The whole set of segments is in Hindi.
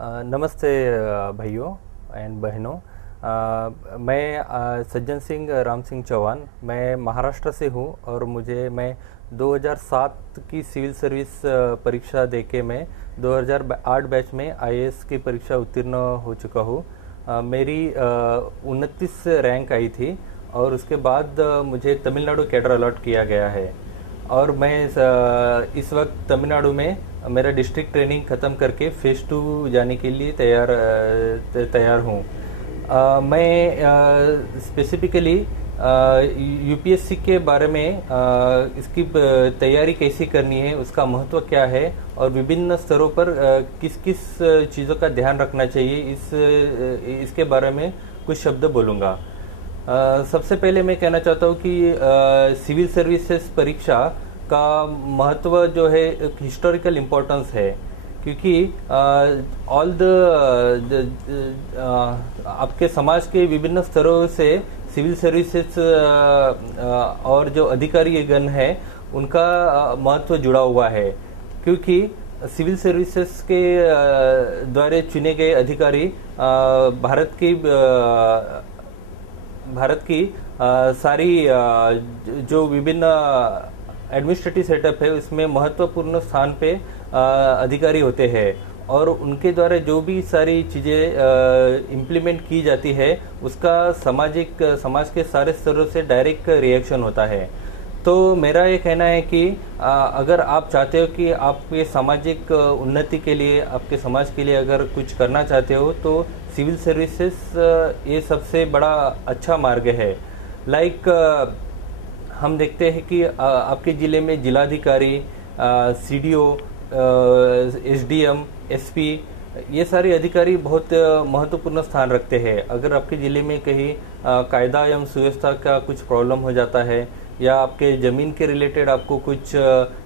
नमस्ते भाइयों एंड बहनों। मैं सज्जन सिंह राम सिंह चौहान, मैं महाराष्ट्र से हूँ और मैं 2007 की सिविल सर्विस परीक्षा देके मैं 2008 बैच में आईएएस की परीक्षा उत्तीर्ण हो चुका हूँ। मेरी 29 रैंक आई थी और उसके बाद मुझे तमिलनाडु कैडर अलॉट किया गया है और मैं इस वक्त तमिलनाडु में मेरा डिस्ट्रिक्ट ट्रेनिंग ख़त्म करके फेज़ 2 जाने के लिए तैयार हूँ। मैं स्पेसिफिकली यूपीएससी के बारे में इसकी तैयारी कैसी करनी है, उसका महत्व क्या है और विभिन्न स्तरों पर किस किस चीज़ों का ध्यान रखना चाहिए, इसके बारे में कुछ शब्द बोलूँगा। सबसे पहले मैं कहना चाहता हूँ कि सिविल सर्विसेज परीक्षा का महत्व जो है एक हिस्टोरिकल इम्पोर्टेंस है, क्योंकि ऑल द आपके समाज के विभिन्न स्तरों से सिविल सर्विसेज और जो अधिकारी गण है उनका महत्व जुड़ा हुआ है, क्योंकि सिविल सर्विसेज के द्वारा चुने गए अधिकारी भारत की सारी जो विभिन्न एडमिनिस्ट्रेटिव सेटअप है उसमें महत्वपूर्ण स्थान पे अधिकारी होते हैं और उनके द्वारा जो भी सारी चीज़ें इम्प्लीमेंट की जाती है उसका समाज के सारे स्तरों से डायरेक्ट रिएक्शन होता है। तो मेरा ये कहना है कि अगर आप चाहते हो कि आपके सामाजिक उन्नति के लिए, आपके समाज के लिए अगर कुछ करना चाहते हो तो सिविल सर्विसेज ये सबसे बड़ा अच्छा मार्ग है। हम देखते हैं कि आपके ज़िले में जिलाधिकारी, सीडीओ, एसडीएम, एसपी, ये सारे अधिकारी बहुत महत्वपूर्ण स्थान रखते हैं। अगर आपके ज़िले में कहीं कायदा एवं सुव्यवस्था का कुछ प्रॉब्लम हो जाता है या आपके ज़मीन के रिलेटेड आपको कुछ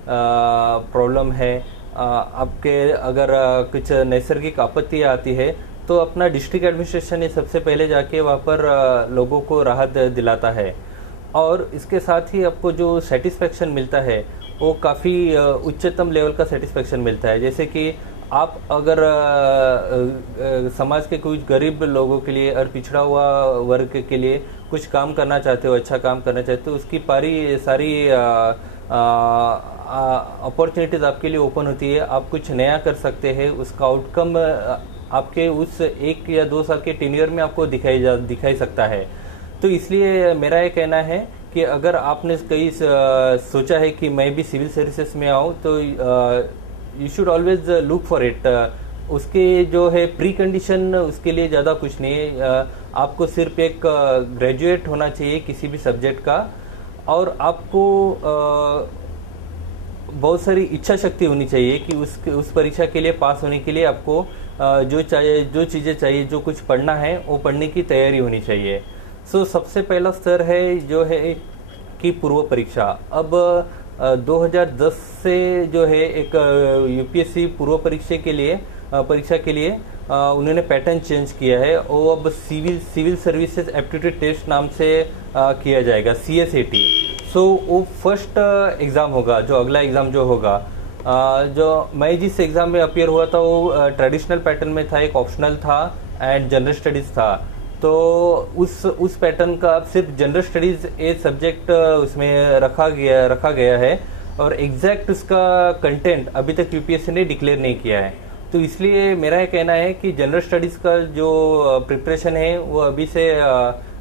प्रॉब्लम है, आपके अगर कुछ नैसर्गिक आपत्ति आती है तो अपना डिस्ट्रिक्ट एडमिनिस्ट्रेशन ये सबसे पहले जाके वहाँ पर लोगों को राहत दिलाता है और इसके साथ ही आपको जो सेटिस्फेक्शन मिलता है वो काफ़ी उच्चतम लेवल का सेटिस्फेक्शन मिलता है। जैसे कि आप अगर समाज के कुछ गरीब लोगों के लिए और पिछड़ा हुआ वर्ग के लिए कुछ काम करना चाहते हो, अच्छा काम करना चाहते हो, उसकी सारी अपॉर्चुनिटीज़ आपके लिए ओपन होती है। आप कुछ नया कर सकते हैं, उसका आउटकम आपके उस 1 या 2 साल के टेन्योर में आपको दिखाई सकता है। तो इसलिए मेरा ये कहना है कि अगर आपने कहीं सोचा है कि मैं भी सिविल सर्विसेज में आऊँ तो you should always look for it. उसके जो है प्री कंडीशन उसके लिए ज़्यादा कुछ नहीं है। आपको सिर्फ एक ग्रेजुएट होना चाहिए किसी भी सब्जेक्ट का और आपको बहुत सारी इच्छा शक्ति होनी चाहिए कि उस परीक्षा के लिए पास होने के लिए आपको जो चीज़ें चाहिए, जो कुछ पढ़ना है वो पढ़ने की तैयारी होनी चाहिए। सबसे पहला स्तर है जो है कि पूर्व परीक्षा। अब 2010 से जो है एक यूपीएससी पूर्व परीक्षा के लिए उन्होंने पैटर्न चेंज किया है। वो अब सिविल सर्विसेज एप्टीट्यूड टेस्ट नाम से किया जाएगा, CSAT। वो फर्स्ट एग्ज़ाम होगा, जो अगला एग्ज़ाम जो होगा। जो मैं जिस एग्ज़ाम में अपीयर हुआ था वो ट्रेडिशनल पैटर्न में था, एक ऑप्शनल था एंड जनरल स्टडीज़ था। तो उस पैटर्न का अब सिर्फ जनरल स्टडीज़ एक सब्जेक्ट उसमें रखा गया है और एग्जैक्ट उसका कंटेंट अभी तक यूपीएससी ने डिक्लेयर नहीं किया है। तो इसलिए मेरा ये कहना है कि जनरल स्टडीज़ का जो प्रिपरेशन है वो अभी से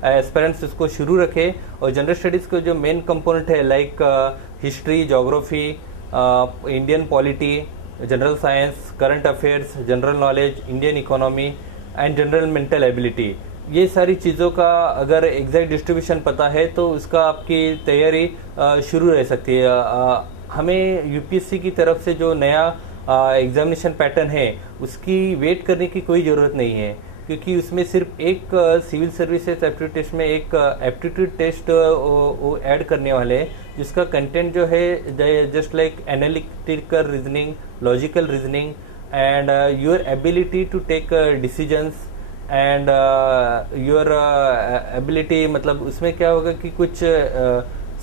एस्पिरेंट्स उसको शुरू रखे और जनरल स्टडीज़ का जो मेन कंपोनेंट है like history, geography, Indian polity, general science, current affairs, general knowledge, Indian economy and general mental ability, ये सारी चीज़ों का अगर एग्जैक्ट डिस्ट्रीब्यूशन पता है तो उसका आपकी तैयारी शुरू रह सकती है। हमें यूपीएससी की तरफ से जो नया एग्जामिनेशन पैटर्न है उसकी वेट करने की कोई ज़रूरत नहीं है, क्योंकि उसमें सिर्फ एक सिविल सर्विसेज एप्टीट्यूड टेस्ट में एक एप्टीट्यूड टेस्ट वो ऐड करने वाले हैं, जिसका कंटेंट जो है just like analytical reasoning, logical reasoning and your ability to take decisions and your ability. मतलब उसमें क्या होगा कि कुछ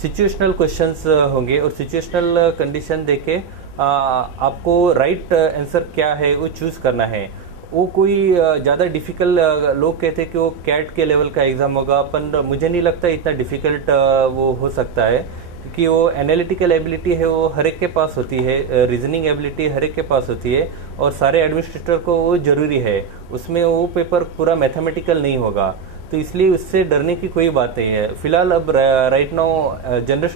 सिचुएशनल क्वेश्चंस होंगे और सिचुएशनल कंडीशन देके आपको राइट आंसर क्या है वो चूज करना है। वो कोई ज़्यादा डिफिकल्ट, लोग कहते हैं कि वो कैट के लेवल का एग्ज़ाम होगा, पर मुझे नहीं लगता इतना डिफिकल्ट वो हो सकता है, क्योंकि वो एनालिटिकल एबिलिटी है वो हर एक के पास होती है, रीजनिंग एबिलिटी हर एक के पास होती है, और सारे एडमिनिस्ट्रेटर को वो जरूरी है। उसमें वो पेपर पूरा मैथमेटिकल नहीं होगा, तो इसलिए उससे डरने की कोई बात नहीं है। फिलहाल अब राइट नाउ जनरल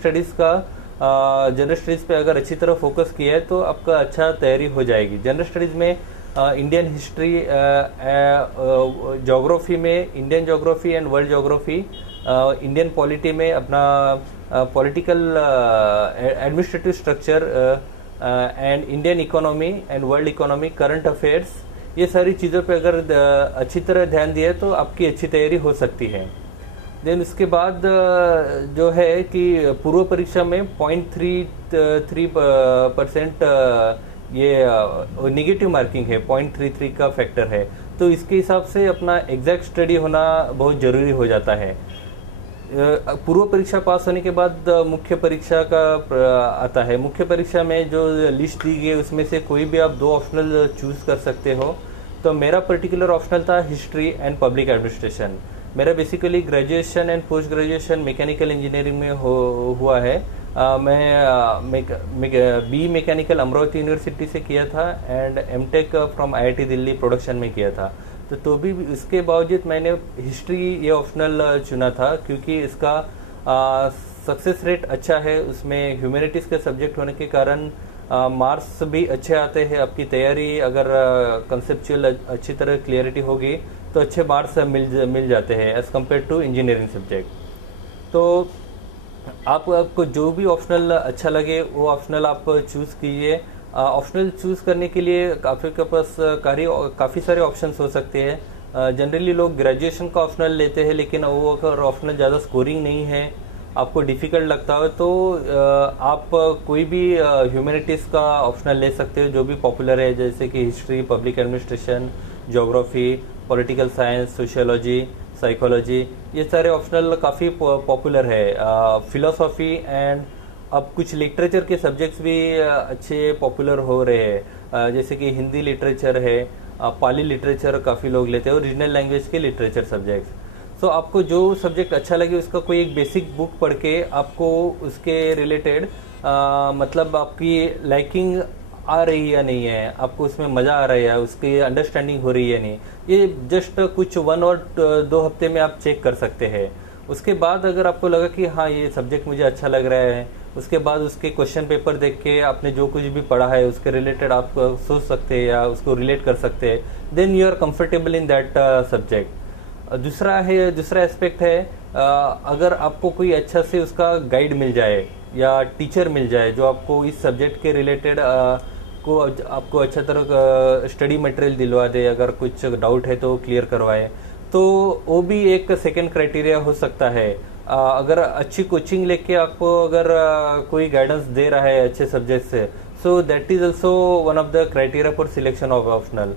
स्टडीज़ पे अगर अच्छी तरह फोकस किया है तो आपका अच्छा तैयारी हो जाएगी। जनरल स्टडीज़ में इंडियन हिस्ट्री, ज्योग्राफी में Indian geography and world geography, Indian polity में अपना political administrative structure, and Indian economy and world economy, current affairs, ये सारी चीज़ों पे अगर अच्छी तरह ध्यान दिए तो आपकी अच्छी तैयारी हो सकती है। देन उसके बाद जो है कि पूर्व परीक्षा में 0.33% ये नेगेटिव मार्किंग है, 0.33 का फैक्टर है, तो इसके हिसाब से अपना एग्जैक्ट स्टडी होना बहुत ज़रूरी हो जाता है। पूर्व परीक्षा पास होने के बाद मुख्य परीक्षा का आता है। मुख्य परीक्षा में जो लिस्ट दी गई उसमें से कोई भी आप 2 ऑप्शनल चूज कर सकते हो। तो मेरा पर्टिकुलर ऑप्शनल था हिस्ट्री एंड पब्लिक एडमिनिस्ट्रेशन। मेरा basically graduation and post graduation mechanical engineering में हुआ है। मैं बी मैकेनिकल अमरावती यूनिवर्सिटी से किया था and MTech from IIT Delhi production में किया था। तो भी इसके बावजूद मैंने हिस्ट्री ये ऑप्शनल चुना था, क्योंकि इसका सक्सेस रेट अच्छा है। उसमें ह्यूमैनिटीज़ के सब्जेक्ट होने के कारण मार्क्स भी अच्छे आते हैं। आपकी तैयारी अगर कंसेप्चुअल अच्छी तरह क्लियरिटी होगी तो अच्छे मार्क्स मिल जाते हैं as compare to engineering subject. तो आपको जो भी ऑप्शनल अच्छा लगे वो ऑप्शनल आप चूज़ कीजिए। ऑप्शनल चूज़ करने के लिए आपके पास काफ़ी सारे ऑप्शंस हो सकते हैं। जनरली लोग ग्रेजुएशन का ऑप्शनल लेते हैं, लेकिन वो अगर ऑप्शनल ज़्यादा स्कोरिंग नहीं है, आपको डिफ़िकल्ट लगता हो, तो आप कोई भी ह्यूमैनिटीज़ का ऑप्शनल ले सकते हो जो भी पॉपुलर है, जैसे कि history, public administration, geography, political science, sociology, psychology, ये सारे ऑप्शनल काफ़ी पॉपुलर है। फिलोसॉफी एंड अब कुछ लिटरेचर के सब्जेक्ट्स भी अच्छे पॉपुलर हो रहे हैं, जैसे कि हिंदी लिटरेचर है, पाली लिटरेचर काफ़ी लोग लेते हैं, और रीजनल लैंग्वेज के लिटरेचर सब्जेक्ट्स। सो आपको जो सब्जेक्ट अच्छा लगे उसका कोई एक बेसिक बुक पढ़ के आपको उसके रिलेटेड मतलब आपकी लाइकिंग आ रही है या नहीं है, आपको उसमें मज़ा आ रहा है या उसकी अंडरस्टैंडिंग हो रही है नहीं, ये जस्ट कुछ 1 और 2 हफ्ते में आप चेक कर सकते हैं। उसके बाद अगर आपको लगा कि हाँ ये सब्जेक्ट मुझे अच्छा लग रहा है, उसके बाद उसके क्वेश्चन पेपर देख के आपने जो कुछ भी पढ़ा है उसके रिलेटेड आप सोच सकते हैं या उसको रिलेट कर सकते हैं, then you are comfortable in that subject. दूसरा एस्पेक्ट है, अगर आपको कोई अच्छा से उसका गाइड मिल जाए या टीचर मिल जाए जो आपको इस सब्जेक्ट के रिलेटेड आपको अच्छा तरह स्टडी मटेरियल दिलवा दे, अगर कुछ डाउट है तो क्लियर करवाए, तो वो भी एक सेकेंड क्राइटेरिया हो सकता है। अगर अच्छी कोचिंग लेके आपको अगर कोई गाइडेंस दे रहा है अच्छे सब्जेक्ट से, so that is also one of the criteria for selection of optional.